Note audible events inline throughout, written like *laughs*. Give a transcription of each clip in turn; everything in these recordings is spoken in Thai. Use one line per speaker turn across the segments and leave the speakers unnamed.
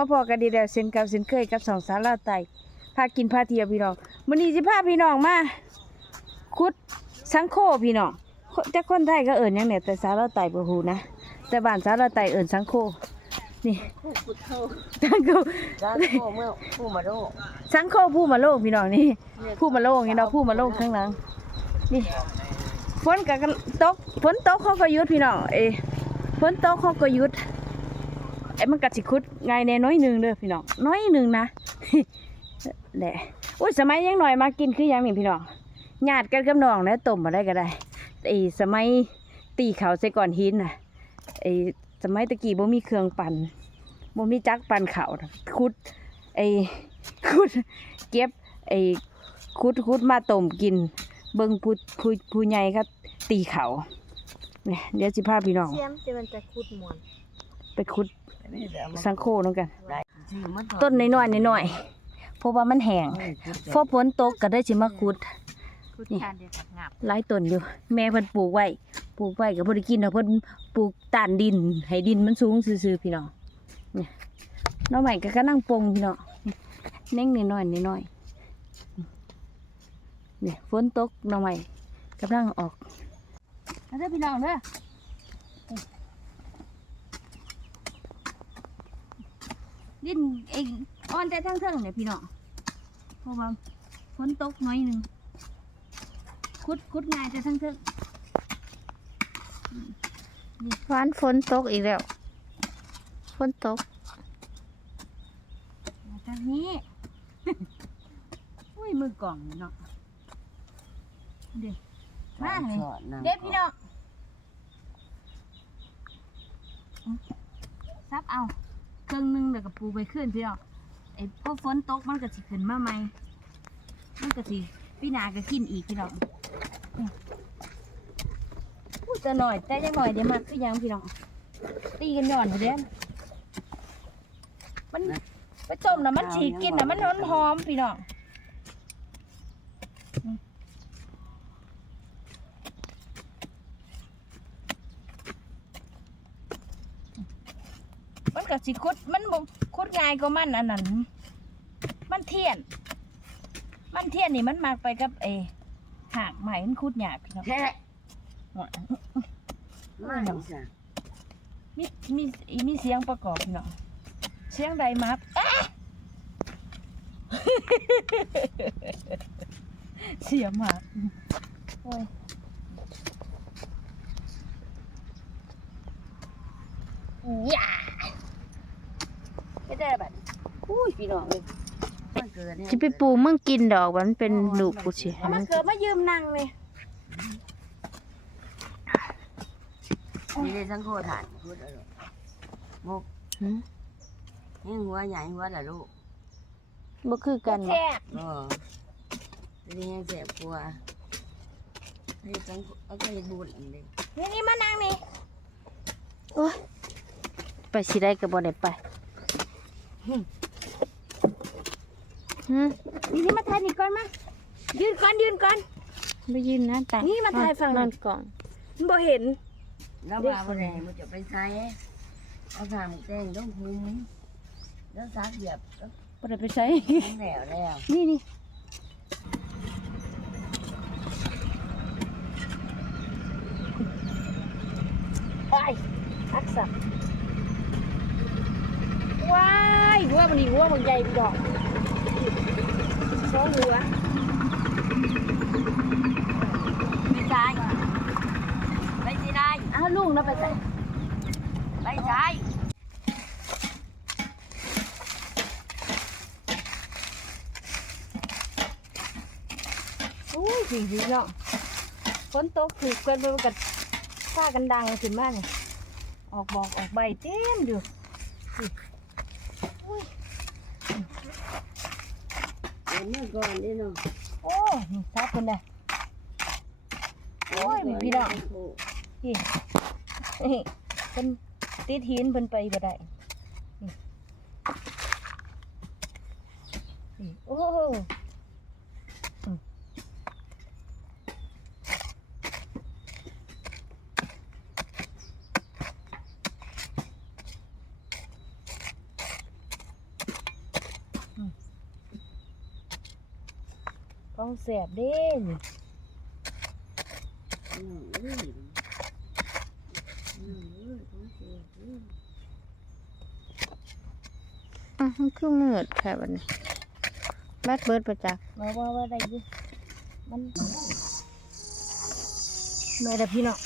องมาพอกันดีแล้วเช่นกับเช่นเคยกับสองสาวลาวไต่พากินพาเที่ยวพี่น้องมื้อนี้สิพาพี่น้องมาขุดสังโคพี่น้องแต่คนไทยก็เอิ้นหยังเนี่ยแต่สาวลาวไต่บ่ฮู้นะแต่บ้านสาวลาวไต่เอิ้นสังโคนี่
คู่กุดเข้า
สังโค
ร้านโคเมื่อคู่มาโด
สังโคผู้มาโลกพี่น้องนี่ผู้มาโลกนี่เนาะผู้มาโลกข้างหลังนี่ฝนก็ตกฝนตกเขาก็หยุดพี่น้องเอยฝนตกเขาก็หยุดไอ้มันก็สิคุดง่ายแน่น้อยหนึงเด้อพี่น้องน้อยหนึงนะแหละอุ้ยสมัยยังหน่อยมากินคือหยังนี่พี่น้องญาติกันกับน้องนะต้มมาได้ก็ได้ไอ้สมัยตีเขาวใส่ก่อนหินน่ะไอ้สมัยตะกี้บ่มีเครื่องปั่นบ่มีจักรปั่นข้าวน่ะขุดไอ้ขุดเก็บไอ้ขุดขุดมาต้มกิน เบิ่งผู้ผู้ผู้ใหญ่ก็ตีเขาเนี่ยเดี๋ยวสิพาพี่น้อง
เสียมจะมันจะคุดมวน
ไปขุด สังโคน้องกัน
ต้
ต้
น
นน้อยๆน้อยๆเพราะว่ามันแห้งพอฝนตกก็ได้สิมาขุด
คุด
นี่
ทานเดียวกับงับ
หลายต้นอยู่ แม่เพิ่นปลูกไว้ปลูกไว้ก็บ่ได้กินดอกเพิ่นปลูกต้านดิน ให้ดินมันสูงซื่อๆพี่น้องเนี่ยหน้องใหม่ก็กำลังปลงพี่น้องเน่งน้อยๆน้อยๆเนี่ยฝนตกหน้องใหม่กำลังออกเอาเด้อพี่น้องเด้อ ดินเองอ่อนแต่ทั้งเทิงเนี่ยพี่น้องเพราะว่าฝนตกน้อยหนึงคุดคุดง่ายจะทั้งทึก
วานฝนตกอีกแล้วฝนตก
มาจากนี้ อุ้ยมือกล่องเนาะเด็กมาเลยเด็กพี่น้องซับเอา เครื่องหนึงเดี๋ยวก็ปูไปขึ้นพี่น้องไอ้พอฝนตกมันก็สิขึ้นมาใหม่มันก็สิพี่นาก็กินอีกพี่น้องพูดจะหน่อยแต่ยังหน่อยเดี๋ยวมาคือยังพี่น้องตีกันหย่อนอยู่เด้มมันไปต้มนะมันฉีกกินนะมันหอมหอมๆพี่น้อง สิคุดมันบ่คุดง่ายกว่ามันอันนั้นมันเทียน มันเทียนนี่มันมากไปกับเอหากใหม่มันคุดหยาบพี่น้อง
แค่
หัว
ไม่หรอกจ้ะ
มีมีมีเสียงประกอบพี่น้องเสียงใดมาเอ๊ะเสียงหมากโอ้ยย่า ไม่ได้แบบอุ้ยพี่น้องเลย
มันเกิดเนี่ย
จะไปปลูกมึงกินดอกมันเป็นลูกกูสิให้
เอา
มั
มานเกิดมายืมนั่งเลย
นี่ได้ทั้งโคถ่านพูดอะไรมุก
หืม
นี่หัวใหญ่หัวละลูก
บ่คือกัน
แท
บ่
บ
อ๋อนี่ยังเจ็บกลัวให้ทั้งเอาไปบูดอันนี้
นี่นี่มานั่งนี่
โอ้ยไปสิได้ก็บ่ได้ไปหืม
นี่นี่มาถ่ายนี่ก่อนมา ยืนก่อนยืนก่อน
ไปยืนนะตา
นี่มาถ่ายฝั่งนั้
นั้นนก่อน
มันบ่เห็น
แล้วมาวันไหนมันจะไปใช้เอาทางแจ้งต้องคุ้มแล้วซักเหยียบก็
บ่ได้ไปใช้
แล้วแล้ว
นี่นี่ไปอักษะ ว้ายหัวมันนี่หัวมันใหญ่ดอกสองหัว
ไม่ใช่ไม่ใช่ได้
อ้าวลุงเราไปใส่
ไม่ใช่
อุ้ยจริงจริงเนาะฝนตกถูกเกินไปมันกัฟ้ากันดังขึ้นมาเนี่ยออกบอกออกใบเต็มอยู่
เมื่อก่อนนี่เนาะ
โอ้นี่ซับคนได้โอ้ยพี่น้องนี่นี่เป็นติดหินเป็นไปบ่ได้นี่โอ้ ของแสบเด้นี่
อืมอืมอืมอืมของเสียอืม
อะมันคือมืดแค่บัดนี้แบดเบิดประจักษ์
มาว่าว่าได้อยิมันแม่เด้อพี่น้อง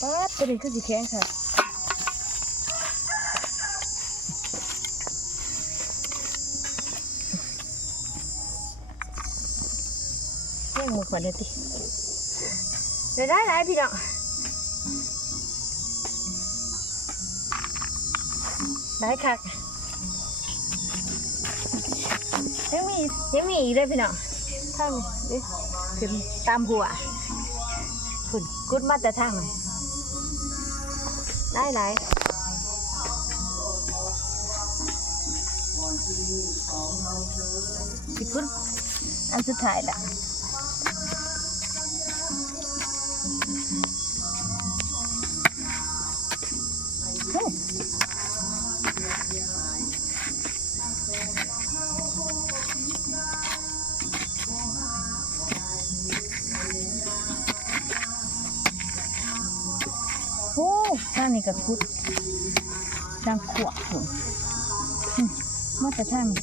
ป๊าดตัวนี้คือสิแข็งค่ะ มือขวัญเด้อติได้ได้ได้พี่น้องได้คักยังมียังมีอีกเลยพี่น้องทางนี้ขึ้นตามหัวขึ้นกุดมาแต่ทางไหนได้ไหนสิกุดอันสุดท้ายละ โอ้ทางนี้ก็กุดทางขวบผมมาแต่ทางนี้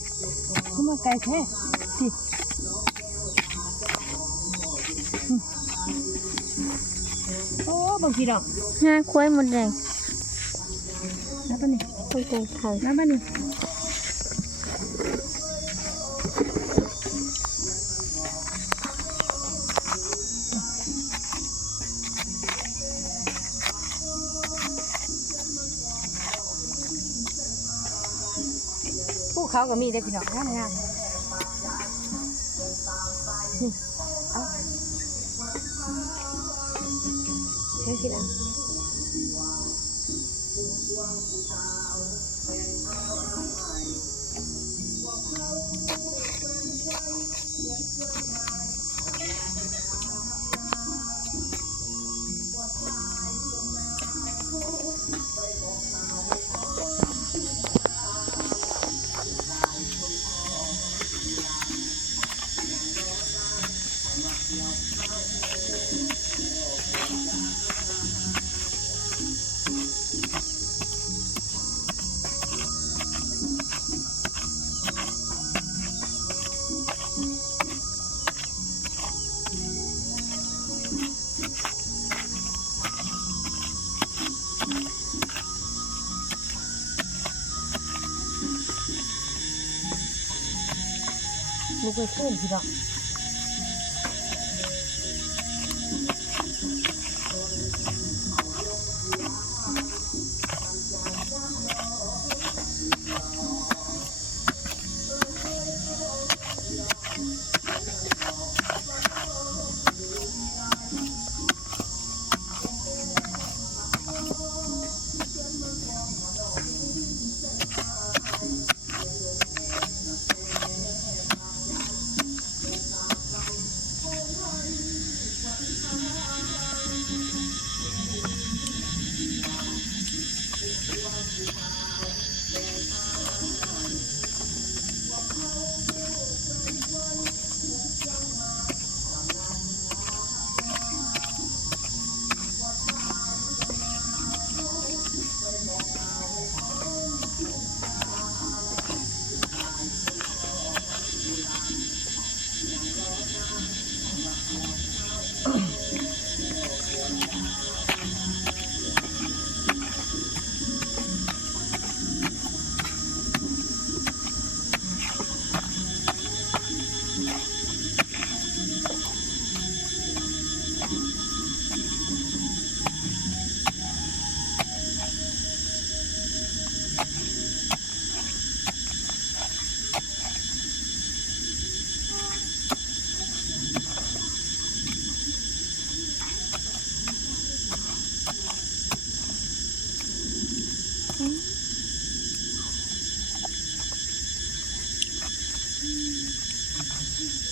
คือมาไกลแค่สิอืมโอ้บางทีดอก
งาควายหมดแดง
แล้วปะนี่
คุยกันไทย
แล้วปะนี่ เขาก็มีได้พี่น้องงามงามนี่เอาไม่กินอะ ลูกไป Thank *laughs* you.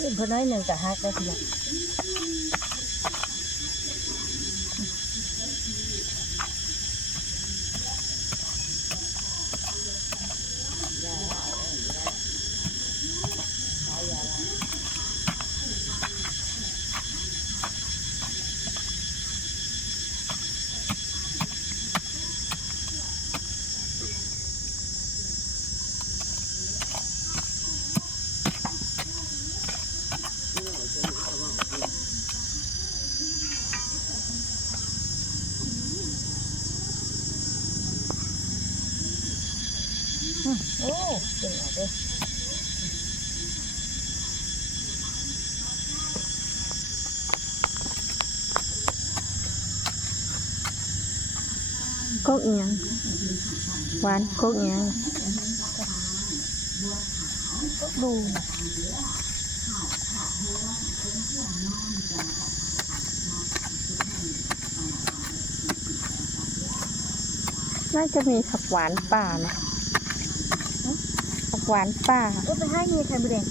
ขึ้นเพิ่นน้อยหนึ่งกับฮักได้ทีละงโอ้ เก่งเอก็อีหยังหวานก็อีหยังก็ดูน่าจะมีผักหวานป่านะ หวานป่าโอ้ไปให้เงี้ยใครบุเรง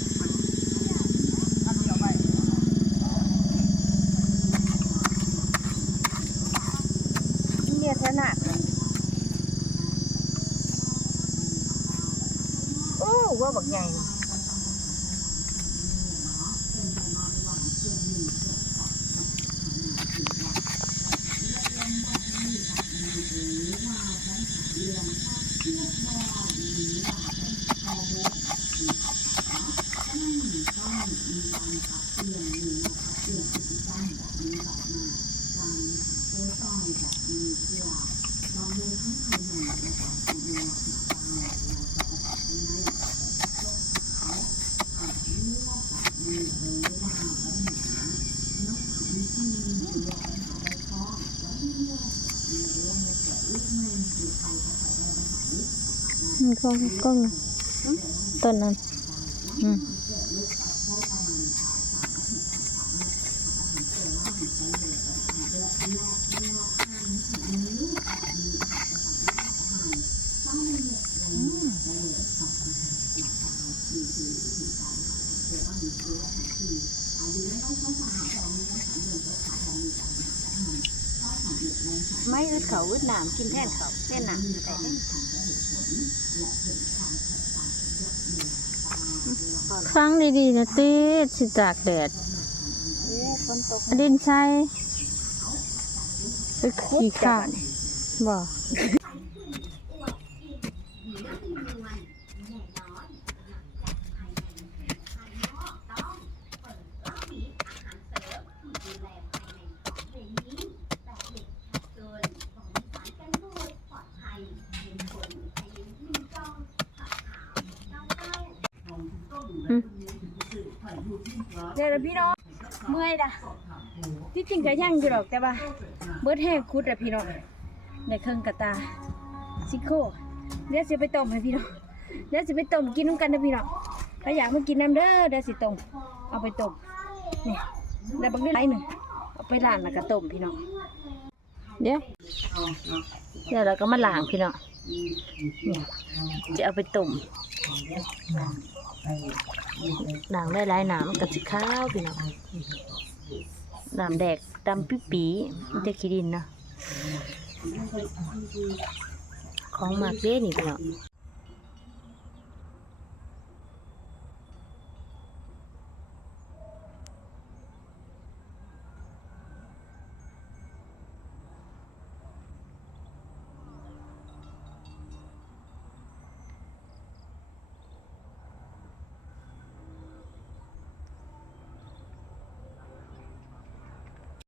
เงี้ยขนาดโอ้ว่าบักใหญ่ ก็ก็ต้นนั้นอืมไม่อึดเขาอึดหนามกินแท่นเขาแท่นหนามแต่เล่น
ฟังดีๆนะติดสิจากแดด
เอ๊ะฝนตก
อดินใช้ไปขี่ขาดบ่
เดี๋ยวนะพี่น้องเมื่อยด่ะที่ จริงก็ยังอยู่หรอกแต่ว่า เบิดแห้งคุดอะพี่น้องในเครื่องกระตาซิโคเดี๋ยวสิไปต้มให้พี่น้องเดี๋ยวสิไปต้มกินน้ำกันนะพี่น้องถ้าอยากมากินน้ำเด้อเดี๋ยวสิต้มเอาไปต้มนี่แล้วบางทีไรหนึ่งเอาไปล้างแล้วก็ต้มพี่น้องเดี๋ยวเดี๋ยวเราก็มาล้างพี่น้องจะเอาไปต้มด่างได้หลายหนามนกับสีขาวพี่น้อง นามแดกดำปิ๊ปีมันจะขี้ดินเนาะของหมากเด้นี่เนาะ